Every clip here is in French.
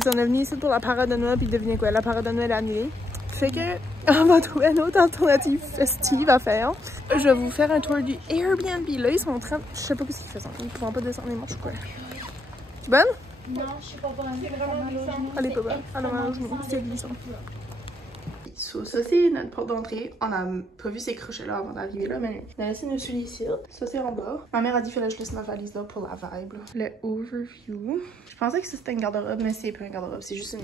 Et on est venu ici pour la parade de Noël, puis devinez quoi, la parade de Noël est annulée. Fait que on va trouver une autre alternative festive à faire. Je vais vous faire un tour du Airbnb. Là, ils sont en train... Je sais pas ce qu'ils font. Ils ne pourront pas descendre les marches ou quoi. Tu bonne? Non, je suis pas bonne. C'est vraiment glissant. Elle est pas bonne. Elle a mal au genou. C'est glissant. So, ça c'est notre porte d'entrée. On a pas vu ces crochets-là avant d'arriver là, mais on a laissé nos souliers ici. Ça c'est en bas. Ma mère a dit qu'il fallait que je laisse ma valise là pour la vibe. Le overview. Je pensais que c'était une garde-robe, mais c'est pas une garde-robe. C'est juste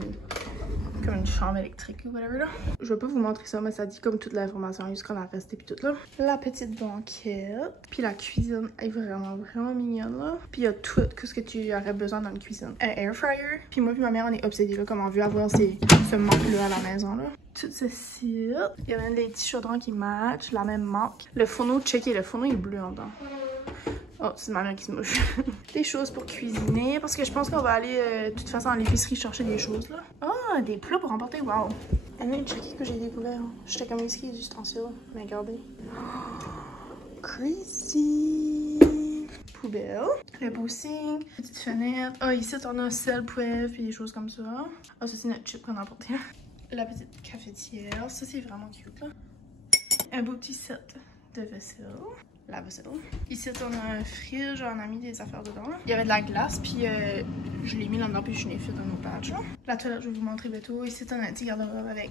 comme une chambre électrique ou whatever là. Je vais pas vous montrer ça, mais ça dit comme toute l'information jusqu'à la reste et puis tout là. La petite banquette. Puis la cuisine est vraiment mignonne là. Puis il y a tout ce que tu aurais besoin dans une cuisine. Un air fryer. Puis moi puis ma mère on est obsédés là, comme on veut avoir ce manque-là à la maison là. Tout ceci. Il y a même des petits chaudrons qui matchent, la même marque. Le fourneau, checké, le fourneau est bleu en dedans. Oh, c'est ma mère qui se mouche. Des choses pour cuisiner, parce que je pense qu'on va aller de toute façon à l'épicerie chercher des choses là. Ah, des plats pour emporter, wow. Il y en a une checké que j'ai découvert. J'étais comme ici, des ustensiles, mais regardez. Crazy. Poubelle. Le beau signe. Petite fenêtre. Ah, ici on a sel, poivre, puis des choses comme ça. Ah, ça c'est notre chip qu'on a emporté. La petite cafetière, ça c'est vraiment cute là. Un beau petit set de vaisselle. La vaisselle. Ici on a un frige, on a mis des affaires dedans. Il y avait de la glace, puis je l'ai mis là-dedans, puis je l'ai fait dans nos patchs. La toilette, je vais vous montrer bientôt. Ici on a un petit garde-robe avec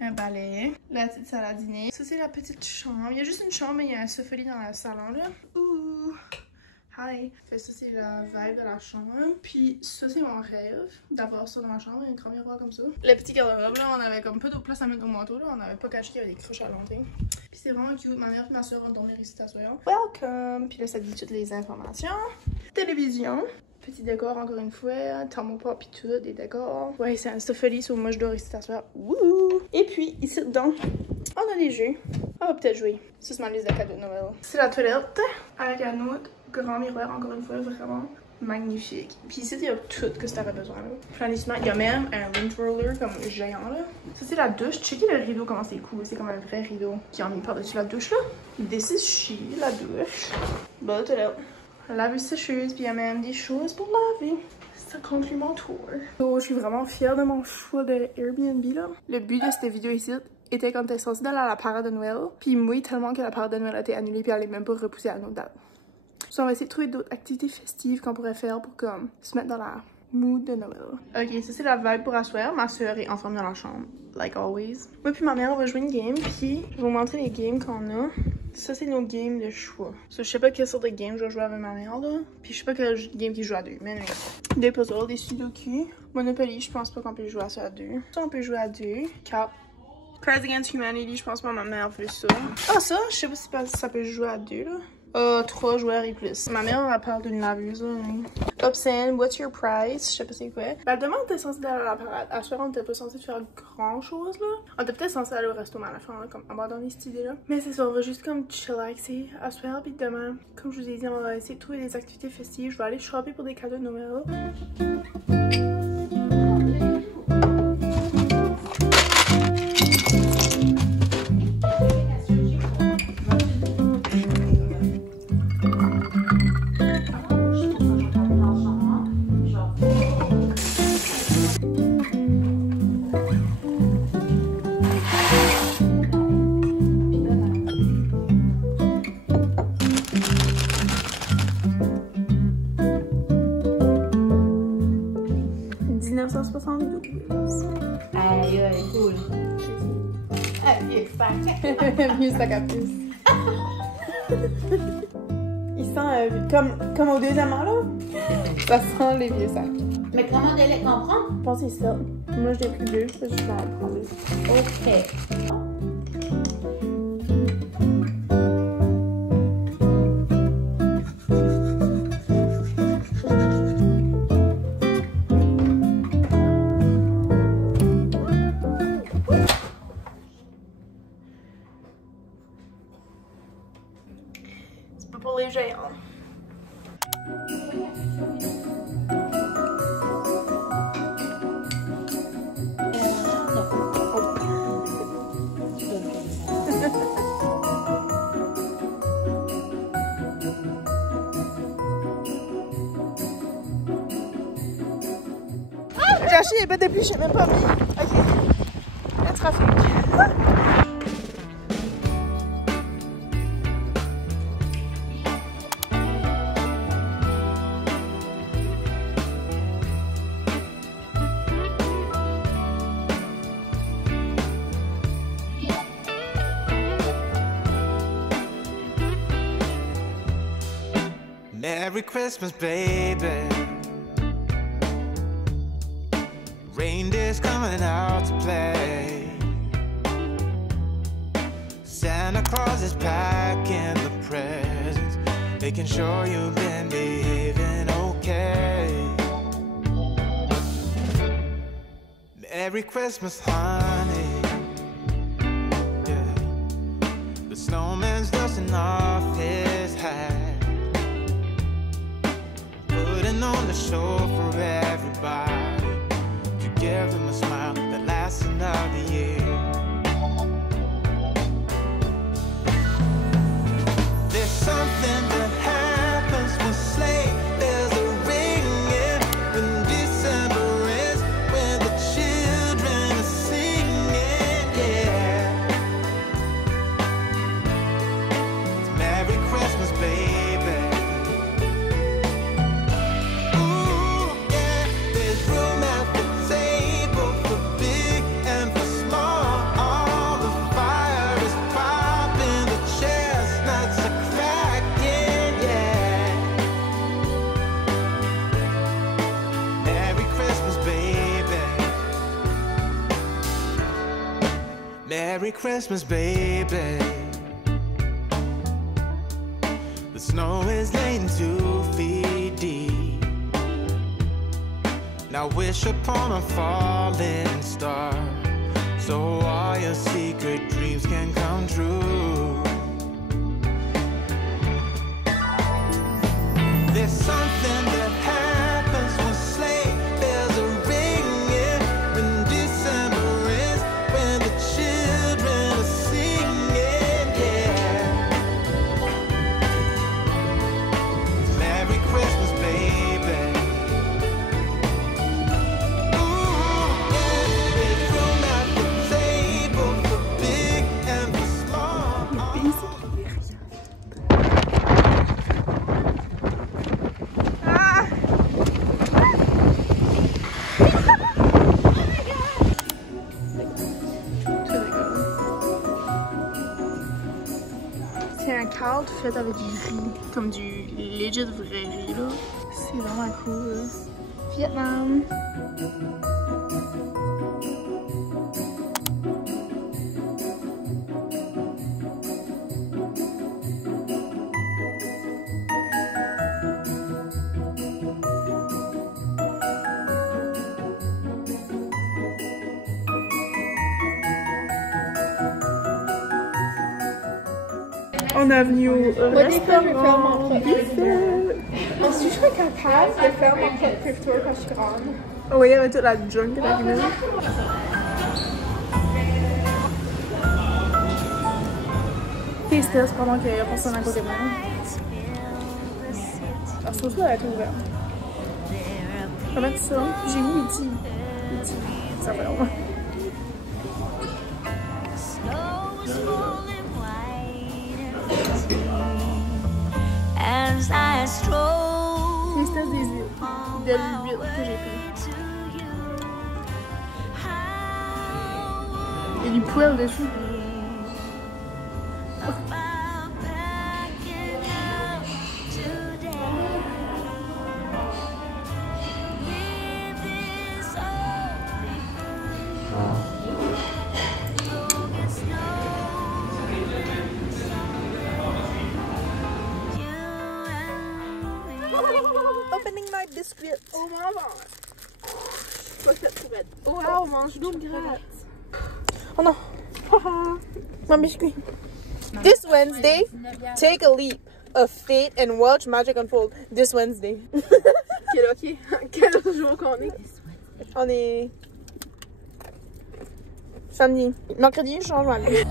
un balai. La petite salle à dîner. Ça c'est la petite chambre. Il y a juste une chambre, mais il y a un sofa lit dans le salon là. Ouh! Hi! Fait ça c'est la vibe de la chambre. Puis ça c'est mon rêve d'avoir ça dans ma chambre, un grand miroir comme ça. Le petit garde-robe là, on avait comme peu de place à mettre nos manteaux là, on n'avait pas caché qu'il y avait des croches à l'entrée. Puis c'est vraiment cute, ma mère et ma soeur vont dormir ici à soir. Welcome! Puis là ça dit toutes les informations. Télévision. Petit décor encore une fois, thermopop pis tout, des décors. Ouais, c'est un sofa lit, so moi je dors ici à soir. Wouhou! Et puis ici dedans, on a des jeux. On va peut-être jouer. Ça c'est ma liste de cadeaux de Noël. C'est la toilette avec un autre grand miroir, encore une fois, vraiment magnifique. Puis ici, il y a tout que tu avais besoin. Planissement, il y a même un rinse roller comme géant là. Ça, c'est la douche. Checkez le rideau, comment c'est cool. C'est comme un vrai rideau qui en mis par-dessus la douche là. This is she, la douche. Bon, toilette. Laveuse sécheuse, puis il y a même des choses pour laver. Ça conclut mon tour. So, je suis vraiment fière de mon choix de Airbnb là. Le but de cette vidéo ici était quand t'es censée d'aller à la parade de Noël. Puis moi, tellement que la parade de Noël a été annulée, puis elle est même pas repoussée à nos dates. So, on va essayer de trouver d'autres activités festives qu'on pourrait faire pour comme se mettre dans la mood de Noël. Ok, ça c'est la vibe pour asseoir. Ma soeur est enfermée dans la chambre, like always. Moi puis ma mère, on va jouer une game, puis je vais vous montrer les games qu'on a. Ça c'est nos games de choix. So, je sais pas quelle sorte de game je vais jouer avec ma mère là. Puis je sais pas quel game qui joue à deux, mais des puzzles, des sudoku. Monopoly, je pense pas qu'on peut jouer à ça à deux. Ça on peut jouer à deux. Cards Against Humanity, je pense pas ma mère fait ça. Ah ça, je sais pas si ça peut jouer à deux là. 3 joueurs et plus. Ma mère, elle parle d'une laveuse. Obscene, what's your price? Je sais pas c'est quoi. Ben, demain, on était censé aller à la parade. À ce soir, on était pas censé faire grand chose, là. On était peut-être censé aller au resto, mais à la fin, on a comme abandonné cette idée-là. Mais c'est ça, on va juste comme chillaxer à ce soir. Puis demain, comme je vous ai dit, on va essayer de trouver des activités festives. Je vais aller shopper pour des cadeaux de Noël. Aïe, aïe, cool. Vieux sac. Vieux sac à puce. Il sent comme au deuxième an là. Ça sent les vieux sacs. Mais comment de les comprendre? Je pense que c'est ça. Moi j'ai pris 2, je vais en prendre 2. Ok. C'est pas pour les géants. machine n'est pas début, je sais même pas mis. Ok. Le trafic. Merry Christmas, baby. Reindeer's coming out to play. Santa Claus is packing the presents, making sure you've been behaving okay. Merry Christmas, honey. Yeah. The snowman's dusting off his hat, putting on the show for everybody, to give them a smile that lasts another year. There's something that happens when sleigh bells are ringing, when December is, when the children are singing, yeah. It's Merry Christmas, baby. Merry Christmas, baby. The snow is laying 2 feet deep. Now wish upon a falling star, so all your secret dreams can come true. There's something that happens when sleigh bells are ringing, when December is, when the children are singing, yeah. Merry Christmas, baby. Ooh, yeah. There's room at the table for big and for small. C'est un card fait avec du riz, comme du legit vrai riz là. C'est vraiment cool. Vietnam. On est venu au restaurant Eiffel. Si je serais capable de faire mon propre crypto quand je suis grande. Oh oui, il y avait toute la junk là. Tristesse pendant qu'il y a personne à côté de moi. La sauce là, elle est ouverte. On va mettre ça. J'ai mis les petits. Ça va vraiment. Tristesse des huiles. De l'huile que j'ai pris. Il y a du poil dessus. Opening my biscuit. Oh maman! Pas cette poubelle. Oh wow, mange donc gratte. Oh non. My biscuit. This Wednesday, take a leap of faith and watch magic unfold. This Wednesday. Quel jour qu'on est? On est samedi. Mercredi, je change ma vie.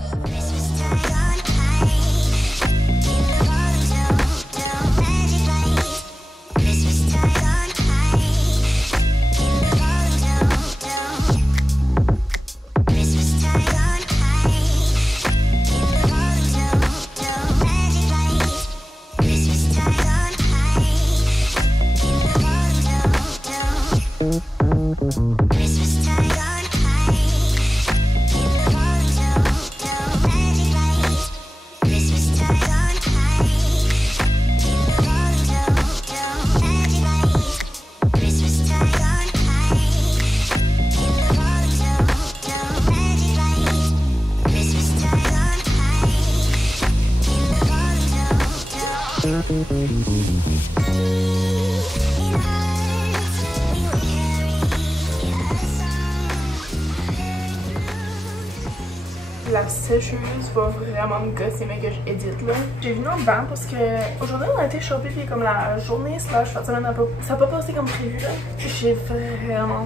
La sécheuse va vraiment me gosser, mais que j'édite là. J'ai venu en banc parce que aujourd'hui on a été shopper puis comme la journée slash fin de semaine ça a pas passé comme prévu là. J'ai vraiment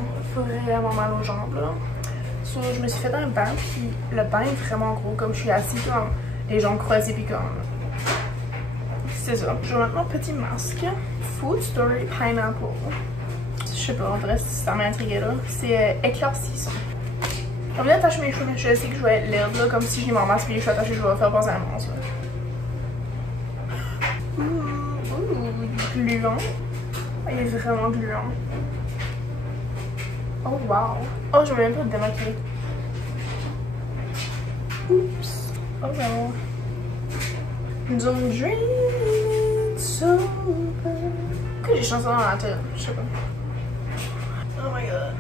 mal aux jambes là. So, je me suis fait un banc puis le banc est vraiment gros, comme je suis assise comme les jambes croisées puis comme... C'est ça. Je vais mettre mon petit masque. Food Story Pineapple. Je sais pas, en vrai ça m'a intrigué là. C'est éclaircissant. J'ai envie d'attacher mes cheveux, mais je sais que je vais être laide là, comme si j'ai mon masque et les cheveux attachés, je vais faire penser à un monstre. Gluant. Il est vraiment gluant. Oh wow. Oh, je vais même pas te démaquiller. Oups. Oh no. Don't dream so bad. Pourquoi j'ai chanté dans la tête? Je sais pas. Oh my god.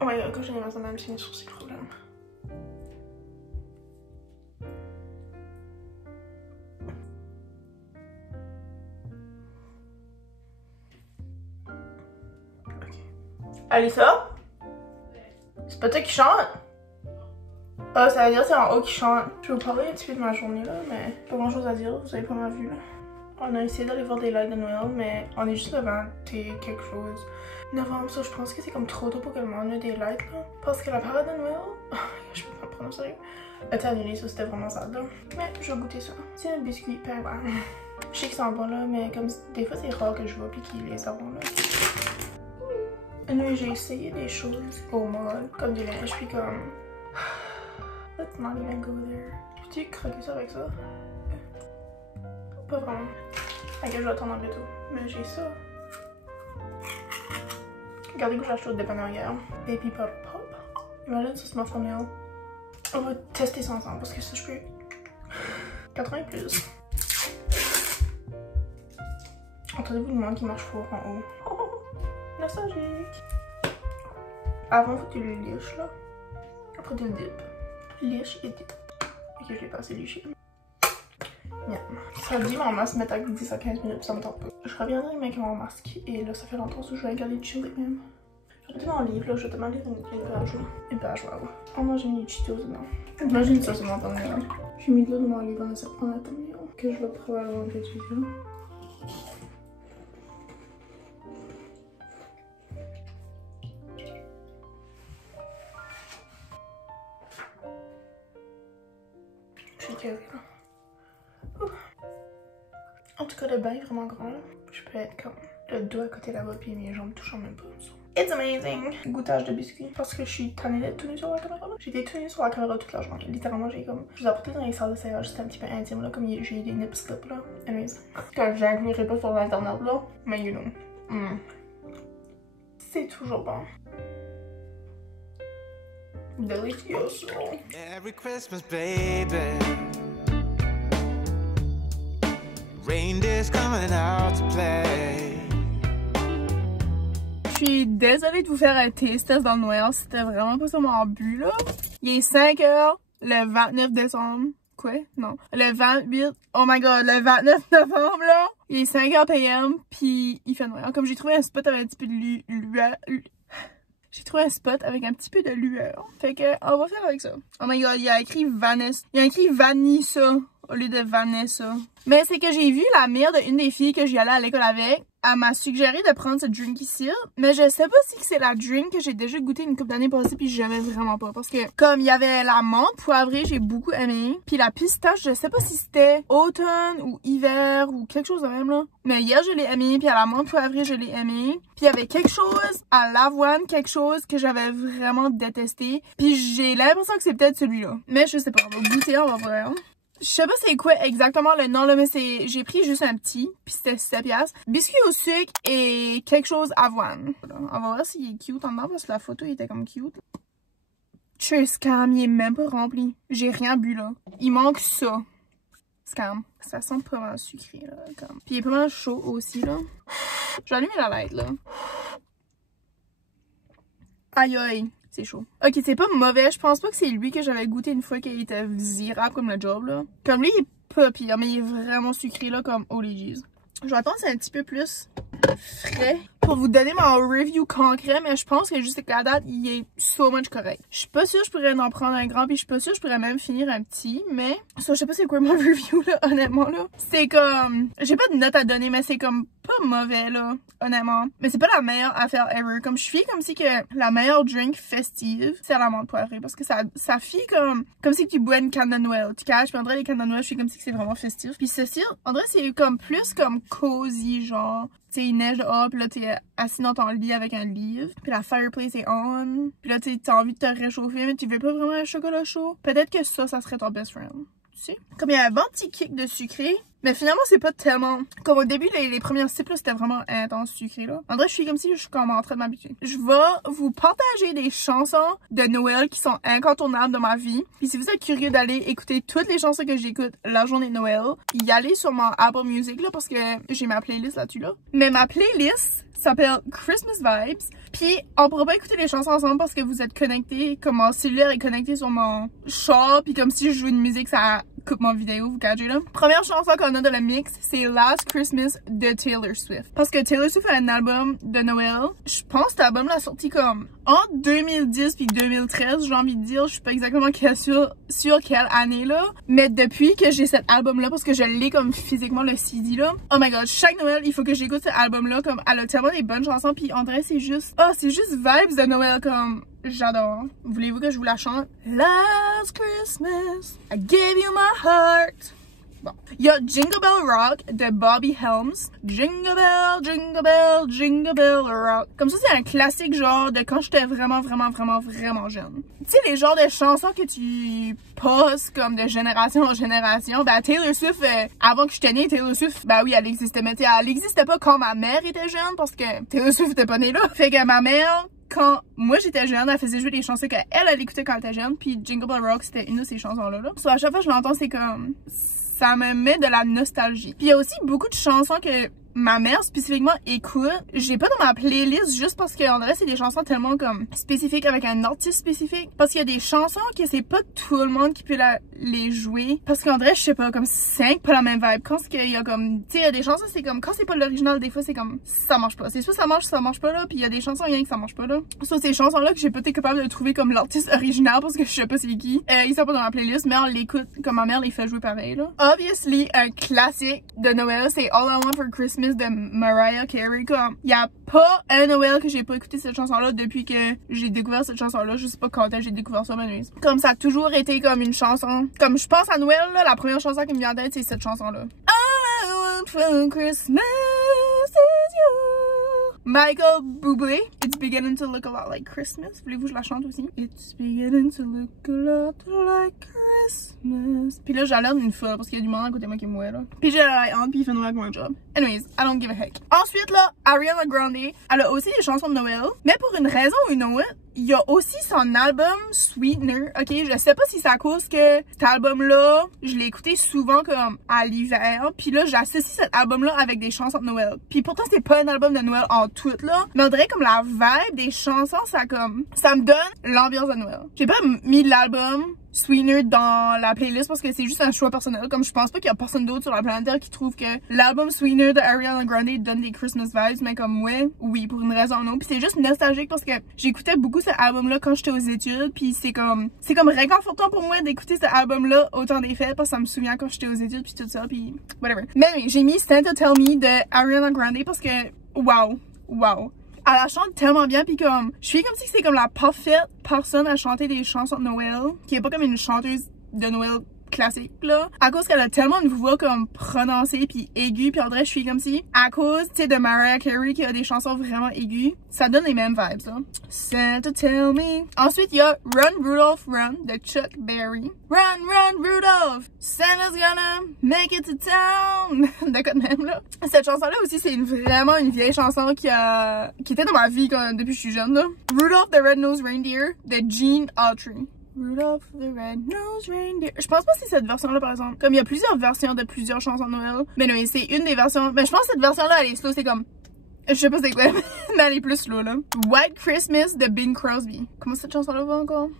Oh my god, quand j'ai dans un même signe sur ces problèmes. Ok. Alissa? C'est pas toi qui chante? Ah, ça veut dire que c'est en haut qui chante. Je vais vous parler un petit peu de ma journée là, mais pas grand chose à dire, vous avez pas ma vue là. On a essayé d'aller voir des lights de Noël, mais on est juste le 20 quelque chose. Novembre, ça, je pense que c'est comme trop tôt pour que le monde ait des lights là. Parce que la parade de Noël, je peux pas me prendre au sérieux, a été annulée, ça c'était vraiment sad là. Mais je vais goûter ça. C'est un biscuit pain blanc. Je sais qu'ils sont bons là, mais comme des fois c'est rare que je vois puis qu'ils les ont là. Anyway, j'ai essayé des choses au mall, comme du linge, puis comme... Let's not even go there. Peux-tu croquer ça avec ça? Pas vraiment. Ok, je vais attendre bientôt. Mais j'ai ça. Regardez que j'achète au dépanneur hier. Baby Pop Pop. Imagine ça, c'est ma formule. On va tester ça ensemble parce que ça, je peux. 80 plus. Entendez-vous le monde qui marche fort en haut? Oh, nostalgique. Avant, faut que tu le liches là. Après, tu le dip. Liche et dip. Ok, je l'ai pas assez liché. Yeah. Ça dit mon masque mettre à 10 à 15 minutes, ça me tente pas. Je reviendrai avec mon masque et là ça fait longtemps que je vais regarder du chili même. J'ai regardé mon livre là, je vais te demander une page là. Une page, wow. Oh non, j'ai mis du Cheetos dedans. Imagine ça sur mon thumbnail. J'ai mis de l'eau dans mon livre, on essaie de prendre un thumbnail que je vais probablement réduire. Je suis curieuse là. En tout cas, le bain est vraiment grand. Je peux être comme le dos à côté là-bas, puis mes jambes touchent en même pas. It's amazing! Goûtage de biscuits. Parce que je suis tannée d'être tout nue sur la caméra. J'ai été tout nue sur la caméra toute la journée. Littéralement, j'ai comme. Je vous ai apporté dans les salles d'essayage, c'était un petit peu intime là, comme j'ai des nip slips là. Anyways. Que j'inclurai pas sur l'internet là, mais you know. C'est toujours bon. Delicioso. Merry Christmas, baby. Reindeer's coming out to play. Je suis désolée de vous faire un taste test dans le noir, c'était vraiment pas ça mon but là. Il est 5h le 29 décembre. Quoi? Non. Le 28, oh my god, le 29 novembre là. Il est 5h PM, puis il fait noir. Comme j'ai trouvé un spot avec un petit peu de lueur. J'ai trouvé un spot avec un petit peu de lueur. Fait que, on va faire avec ça. Oh my god, il y a écrit Vanessa. Il y a écrit Vanessa au lieu de Vanessa. Mais c'est que j'ai vu la mère d'une des filles que j'y allais à l'école avec. Elle m'a suggéré de prendre ce drink ici. Mais je sais pas si c'est la drink que j'ai déjà goûté une couple d'années passées puis j'aimais vraiment pas. Parce que comme il y avait la menthe poivrée, j'ai beaucoup aimé. Puis la pistache, je sais pas si c'était automne ou hiver ou quelque chose de même là. Mais hier je l'ai aimé. Puis à la menthe poivrée, je l'ai aimé. Puis il y avait quelque chose à l'avoine, quelque chose que j'avais vraiment détesté. Puis j'ai l'impression que c'est peut-être celui-là. Mais je sais pas, on va goûter, on va voir. Je sais pas c'est quoi exactement le nom là, mais c'est, j'ai pris juste un petit, puis c'était 7$. Biscuit au sucre et quelque chose avoine. On va voir s'il est cute en dedans parce que la photo était comme cute. Cheers, Scam, il est même pas rempli. J'ai rien bu là. Il manque ça. Scam. Ça sent pas mal sucré là. Comme. Puis il est pas mal chaud aussi là. J'ai allumé la light là. Aïe aïe. C'est chaud. Ok, c'est pas mauvais. Je pense pas que c'est lui que j'avais goûté une fois qu'il était zirable comme le job là. Comme lui, il est pas pire, mais il est vraiment sucré là comme holy jeez. Je vais attendre c'est un petit peu plus frais pour vous donner mon review concret, mais je pense que juste qu'à date, il est so much correct. Je suis pas sûre que je pourrais en prendre un grand, puis je suis pas sûre que je pourrais même finir un petit, mais ça, je sais pas c'est quoi mon review là, honnêtement là. C'est comme, j'ai pas de note à donner, mais c'est comme pas mauvais là, honnêtement. Mais c'est pas la meilleure affaire ever. Comme je fais comme si que la meilleure drink festive, c'est la menthe poivrée, parce que ça fait comme si tu bois une canne de Noël. Tu caches, puis en vrai les cannes de Noël, je fais comme si c'est vraiment festif. Puis ceci, en vrai c'est comme plus comme cozy genre. Tu sais, il neige dehors, puis là, t'es assis dans ton lit avec un livre, puis la fireplace est on, puis là, t'as envie de te réchauffer, mais tu veux pas vraiment un chocolat chaud. Peut-être que ça serait ton best friend, tu sais. Comme il y a un bon petit kick de sucré, mais finalement, c'est pas tellement... Comme au début, les premiers sips, c'était vraiment intense sucré, là. En vrai, je suis comme si je suis comme en train de m'habituer. Je vais vous partager des chansons de Noël qui sont incontournables dans ma vie. Puis si vous êtes curieux d'aller écouter toutes les chansons que j'écoute la journée de Noël, y aller sur mon Apple Music, là, parce que j'ai ma playlist là-dessus, là. Mais ma playlist s'appelle Christmas Vibes. Puis on pourra pas écouter les chansons ensemble parce que vous êtes connectés, comme mon cellulaire est connecté sur mon chat, puis comme si je joue une musique, ça coupe mon vidéo, vous catchez là. Première chanson qu'on a de la mix, c'est Last Christmas de Taylor Swift. Parce que Taylor Swift a un album de Noël. Je pense que cet album l'a sorti comme en 2010 puis 2013, j'ai envie de dire. Je suis pas exactement sur quelle année là. Mais depuis que j'ai cet album là, parce que je l'ai comme physiquement le CD là. Oh my god, chaque Noël, il faut que j'écoute cet album là. Comme elle a tellement des bonnes chansons. Puis en vrai, c'est juste... Oh, c'est juste vibes de Noël comme... J'adore. Voulez-vous que je vous la chante? Last Christmas, I gave you my heart. Bon. Il y a Jingle Bell Rock de Bobby Helms. Jingle Bell, Jingle Bell, Jingle Bell Rock. Comme ça, c'est un classique genre de quand j'étais vraiment jeune. Tu sais, les genres de chansons que tu passes comme de génération en génération. Ben, Taylor Swift, avant que j'étais née, Taylor Swift, ben oui, elle existait. Mais elle existait pas quand ma mère était jeune parce que Taylor Swift était pas née là. Fait que ma mère... Quand moi j'étais jeune, elle faisait jouer des chansons qu'elle écoutait quand elle était jeune, puis Jingle Bell Rock c'était une de ces chansons-là. So, à chaque fois que je l'entends, c'est comme... Ça me met de la nostalgie. Puis il y a aussi beaucoup de chansons que ma mère spécifiquement écoute. J'ai pas dans ma playlist juste parce qu'en vrai c'est des chansons tellement comme spécifiques avec un artiste spécifique. Parce qu'il y a des chansons que c'est pas tout le monde qui peut les jouer. Parce qu'en vrai je sais pas, comme c'est pas la même vibe. Quand il y a comme, tu sais, il y a des chansons c'est comme, quand c'est pas l'original des fois c'est comme, ça marche pas. C'est soit ça marche pas là, puis il y a des chansons rien que ça marche pas là. Soit ces chansons là que j'ai pas été capable de trouver comme l'artiste original parce que je sais pas c'est qui. Ils sont pas dans ma playlist mais on l'écoute comme ma mère les fait jouer pareil là. Obviously un classique de Noël c'est All I Want for Christmas de Mariah Carey. Comme y a pas un Noël que j'ai pas écouté cette chanson là depuis que j'ai découvert cette chanson là. Je sais pas quand j'ai découvert ça, mais comme ça a toujours été comme une chanson, comme je pense à Noël là, la première chanson qui me vient en tête c'est cette chanson là. All I want for Christmas is you. Michael Bublé, It's beginning to look a lot like Christmas. Voulez-vous que je la chante aussi? It's beginning to look a lot like Christmas. Puis là, j'ai l'air d'une folle parce qu'il y a du monde à côté de moi qui est mouais là. Puis j'ai la honte puis il fait Noël avec mon job. Anyways, I don't give a heck. Ensuite là, Ariana Grande, elle a aussi des chansons de Noël. Mais pour une raison ou une autre, il y a aussi son album Sweetener. Ok, je sais pas si c'est à cause que cet album-là, je l'ai écouté souvent comme à l'hiver. Puis là, j'associe cet album-là avec des chansons de Noël. Puis pourtant, c'est pas un album de Noël en tout là. Mais on dirait comme la vibe des chansons, ça me donne l'ambiance de Noël. J'ai pas mis l'album Sweetener dans la playlist parce que c'est juste un choix personnel. Comme je pense pas qu'il y a personne d'autre sur la planète Terre qui trouve que l'album Sweetener de Ariana Grande donne des Christmas vibes, mais comme moi, oui, pour une raison ou non. Puis c'est juste nostalgique parce que j'écoutais beaucoup cet album-là quand j'étais aux études. Puis c'est comme réconfortant pour moi d'écouter cet album-là au temps des fêtes parce que ça me souvient quand j'étais aux études puis tout ça, puis whatever. Mais oui, j'ai mis Santa Tell Me de Ariana Grande parce que wow. Elle la chante tellement bien, puis comme je suis comme si c'est comme la parfaite personne à chanter des chansons de Noël, qui est pas comme une chanteuse de Noël classique, là. À cause qu'elle a tellement une voix comme prononcée puis aiguë, puis en vrai, je suis comme si, à cause, tu sais, de Mariah Carey qui a des chansons vraiment aiguës, ça donne les mêmes vibes, là. Santa tell me. Ensuite, il y a Run Rudolph Run de Chuck Berry. Run, run, Rudolph! Santa's gonna make it to town! D'accord, même, là. Cette chanson-là aussi, c'est vraiment une vieille chanson qui était dans ma vie depuis que je suis jeune, là. Rudolph the Red-Nosed Reindeer de Gene Autry. Rudolph the Red-Nosed Reindeer. Je pense pas que c'est cette version-là, par exemple. Comme il y a plusieurs versions de plusieurs chansons de Noël. Mais non, c'est une des versions. Mais je pense que cette version-là, elle est slow, c'est comme... Je sais pas c'est quoi, mais elle est plus slow, là. White Christmas de Bing Crosby. Comment cette chanson-là va encore?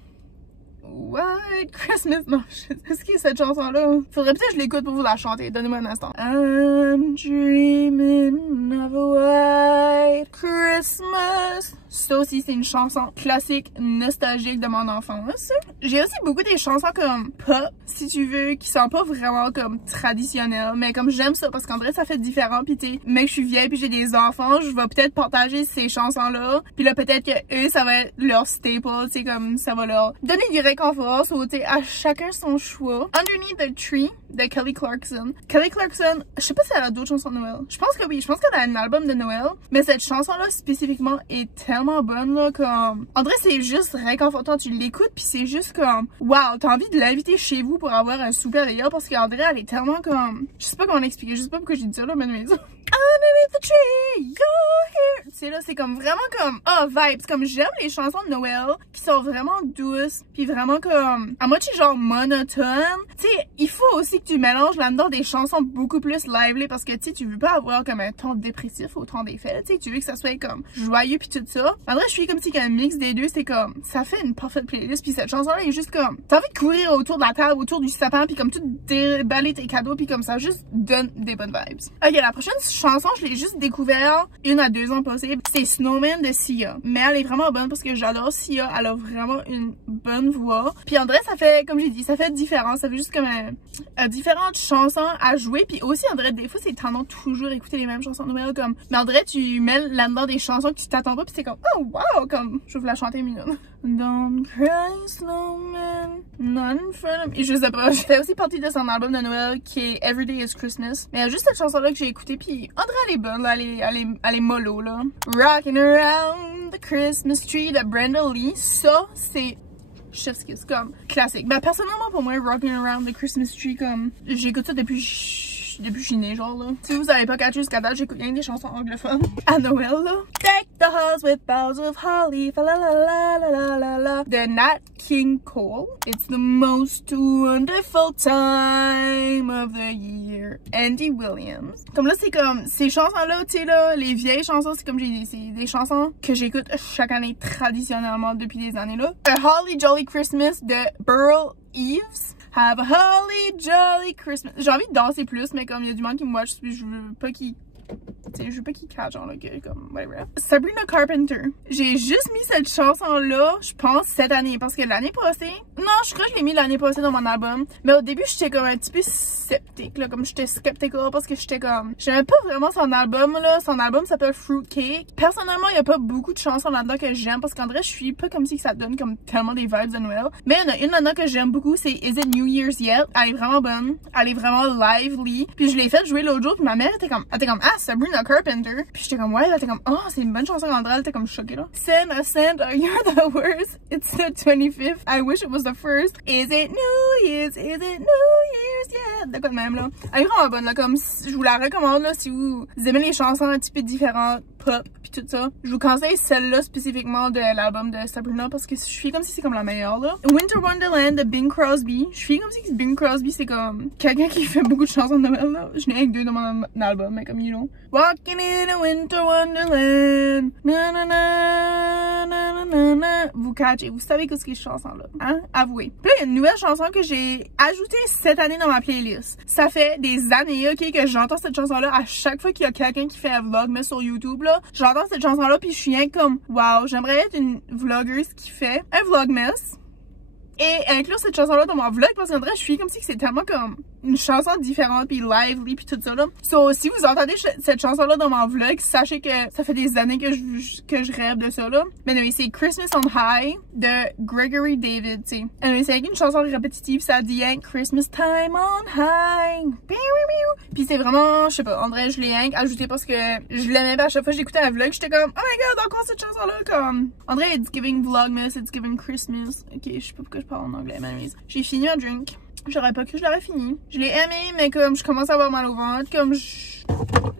White Christmas. Non, qu'est-ce que cette chanson-là? Faudrait peut-être que je l'écoute pour vous la chanter. Donnez-moi un instant. I'm dreaming of a white Christmas. Ça aussi, c'est une chanson classique, nostalgique de mon enfance. J'ai aussi beaucoup des chansons comme pop, si tu veux, qui sont pas vraiment comme traditionnelles. Mais comme j'aime ça, parce qu'en vrai, ça fait différent. Puis tu sais, mec, je suis vieille puis j'ai des enfants, je vais peut-être partager ces chansons-là. Puis là, peut-être que eux, ça va être leur staple, tu sais, comme ça va leur donner du réconfort. So, tu sais, à chacun son choix. Underneath the Tree de Kelly Clarkson. Kelly Clarkson, je sais pas si elle a d'autres chansons de Noël. Je pense que oui, je pense qu'elle a un album de Noël. Mais cette chanson-là, spécifiquement, est tellement bonne, là, comme... En vrai, c'est juste réconfortant. Tu l'écoutes, puis c'est juste comme... Wow, t'as envie de l'inviter chez vous pour avoir un souper avec elle, parce qu'en vrai, elle est tellement comme... Je sais pas comment l'expliquer, je sais pas pourquoi j'ai dit ça, là, mais Underneath the tree, you're here. Tu sais, là, c'est comme vraiment comme... Oh, vibes. Comme j'aime les chansons de Noël qui sont vraiment douces, puis vraiment comme... À moitié genre monotone. Tu sais, il faut aussi que tu mélanges là-dedans des chansons beaucoup plus lively, parce que, tu sais, tu veux pas avoir comme un ton dépressif au temps des fêtes. Tu sais, tu veux que ça soit comme joyeux puis tout ça. En vrai, je suis comme si qu'un mix des deux, c'est comme... Ça fait une parfaite playlist, puis cette chanson-là est juste comme... T'as envie de courir autour de la table, autour du sapin, puis comme tout déballer tes cadeaux, puis comme ça juste donne des bonnes vibes. Ok, la prochaine chanson, je l'ai juste découvert 1 à 2 ans passés. C'est Snowman de Sia. Mais elle est vraiment bonne parce que j'adore Sia. Elle a vraiment une bonne voix. Puis en vrai, ça fait, comme j'ai dit, ça fait différent. Ça fait juste comme différentes chansons à jouer. Puis aussi, en vrai, des fois, c'est tendance toujours écouter les mêmes chansons de Noël. Comme, mais en vrai, tu mets là-dedans des chansons que tu t'attends pas. Puis c'est comme, oh wow, comme, je vais vous la chanter une minute. Don't cry, snowman, not in front of me. Je sais pas, je fais aussi partie de son album de Noël qui est Every Day is Christmas. Mais il y a juste cette chanson-là que j'ai écoutée, puis en vrai, elle est bonne, là, elle est mollo, là. Rockin' around the Christmas tree de Brenda Lee. Ça, c'est chef's kiss, comme classique. Ben, personnellement, pour moi, Rockin' around the Christmas tree, comme, j'écoute ça depuis que je suis née, genre, là. Si vous avez pas catché jusqu'à date, j'écoute rien des chansons anglophones à Noël, là. Deck the halls with boughs of holly, fa la la la la la la la. De Nat King Cole. It's the most wonderful time of the year. Andy Williams. Comme là, c'est comme, ces chansons-là, tu sais, là, les vieilles chansons, c'est comme j'ai dit, c'est des chansons que j'écoute chaque année traditionnellement depuis des années, là. A Holly Jolly Christmas de Burl Eves. Have a holly jolly Christmas. J'ai envie de danser plus, mais comme il y a du monde qui me watch, je veux pas qu'il... je veux pas qu'il catch, genre, là, que, comme, whatever. Sabrina Carpenter. J'ai juste mis cette chanson-là, je pense, cette année. Parce que l'année passée... Non, je crois que je l'ai mis l'année passée dans mon album. Mais au début, j'étais comme un petit peu sceptique, là. Comme j'étais skeptical parce que j'étais comme... J'aimais pas vraiment son album, là. Son album s'appelle Fruitcake. Personnellement, il y a pas beaucoup de chansons là-dedans que j'aime. Parce qu'en vrai, je suis pas comme si ça donne comme tellement des vibes de Noël. Mais il y en a une là-dedans que j'aime beaucoup, c'est Is It New Year's Yet? Elle est vraiment bonne. Elle est vraiment lively. Puis je l'ai fait jouer l'autre jour, puis ma mère était comme ah, Sabrina Carpenter. Puis j'étais comme ouais, elle était comme oh, c'est une bonne chanson. André, elle était comme choquée, là. Santa, you're the worst. It's the 25th. I wish it was the first. Is it New Year's? Is it New Year's yet? De quoi de même, là. Elle est vraiment bonne, là. Comme je vous la recommande, là, si vous aimez les chansons un petit peu différentes, pop, puis tout ça. Je vous conseille celle-là spécifiquement de l'album de Sabrina parce que je suis comme si c'est comme la meilleure, là. Winter Wonderland de Bing Crosby. Je suis comme si Bing Crosby, c'est comme quelqu'un qui fait beaucoup de chansons de Noël, là. Je n'ai avec 2 dans mon album, mais comme you know. Walking in a winter wonderland. Na na na na na na. Vous catchez, vous savez qu'est-ce que cette chanson-là, hein? Avouez. Puis là, il y a une nouvelle chanson que j'ai ajoutée cette année dans ma playlist. Ça fait des années, ok, que j'entends cette chanson-là à chaque fois qu'il y a quelqu'un qui fait un vlog, mais sur YouTube, là. J'entends cette chanson-là, puis je suis rien comme, wow, j'aimerais être une vloggeuse qui fait un vlogmas. et inclure cette chanson-là dans mon vlog parce qu'en vrai, je suis comme si c'est tellement comme une chanson différente puis lively puis tout ça là. So, si vous entendez cette chanson-là dans mon vlog, sachez que ça fait des années que je rêve de ça là. Mais oui, c'est Christmas on High de Gregory David, tu sais. C'est avec une chanson répétitive, ça dit Christmas time on high. Puis c'est vraiment, je sais pas, en vrai, je l'ai ajouté parce que je l'aimais pas. À chaque fois que j'écoutais un vlog, j'étais comme, oh my god, encore cette chanson-là, comme. En vrai, it's giving Vlogmas, it's giving Christmas. Ok, je sais pas pourquoi je parle en anglais, mais j'ai fini un drink. J'aurais pas cru que je l'aurais fini. Je l'ai aimé, mais comme je commence à avoir mal au ventre, comme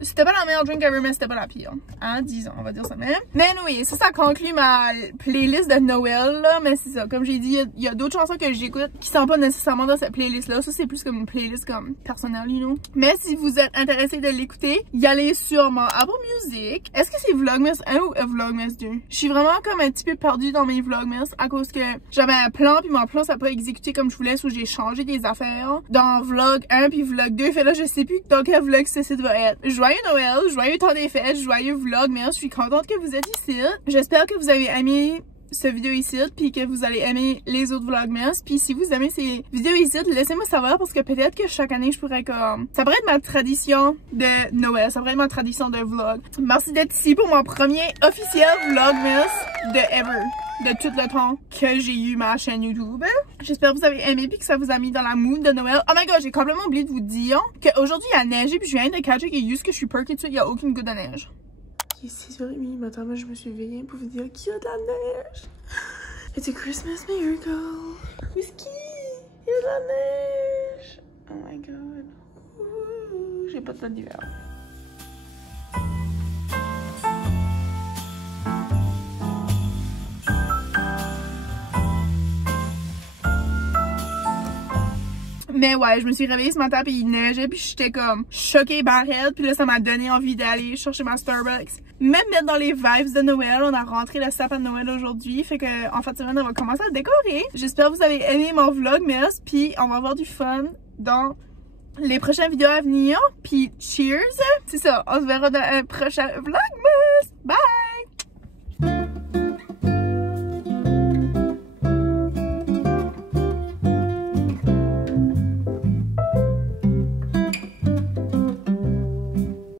c'était pas la meilleure drink ever, mais c'était pas la pire. Hein, disons, on va dire ça même. Mais oui, ça conclut ma playlist de Noël, là. Mais c'est ça, comme j'ai dit, il y a d'autres chansons que j'écoute qui sont pas nécessairement dans cette playlist-là. Ça, c'est plus comme une playlist comme personnelle, you know. Mais si vous êtes intéressé de l'écouter, y allez sur mon Apple Music. Est-ce que c'est Vlogmas 1 ou Vlogmas 2? Je suis vraiment comme un petit peu perdue dans mes Vlogmas à cause que j'avais un plan, puis mon plan ça n'a pas exécuté comme je voulais, où j'ai changé des affaires dans Vlog 1 puis Vlog 2. Fait là, je sais plus dans quel vlog ce site va être. Joyeux Noël, joyeux temps des fêtes, joyeux vlog, mais je suis contente que vous êtes ici. J'espère que vous avez aimé cette vidéo ici, puis que vous allez aimer les autres vlogmas. Puis si vous aimez ces vidéos ici, laissez-moi savoir parce que peut-être que chaque année je pourrais comme... Ça pourrait être ma tradition de Noël, ça pourrait être ma tradition de vlog. Merci d'être ici pour mon premier officiel vlogmas de ever. De tout le temps que j'ai eu ma chaîne YouTube. J'espère que vous avez aimé puis que ça vous a mis dans la mood de Noël. Oh my god, j'ai complètement oublié de vous dire qu'aujourd'hui il y a neigé puis je viens de catcher que juste que je suis perkée dessus, il n'y a aucune goutte de neige. Il est 6h30 matin, moi je me suis éveillée pour vous dire qu'il y a de la neige. It's a Christmas miracle. Whisky, il y a de la neige. Oh my god. J'ai pas de temps d'hiver. Mais ouais, je me suis réveillée ce matin puis il neigeait puis j'étais comme choquée barrette puis là ça m'a donné envie d'aller chercher ma Starbucks. Même mettre dans les vibes de Noël, on a rentré le sapin de Noël aujourd'hui, fait que en fin de semaine on va commencer à le décorer. J'espère que vous avez aimé mon vlogmas puis on va avoir du fun dans les prochaines vidéos à venir. Puis cheers! C'est ça, on se verra dans un prochain vlogmas. Bye!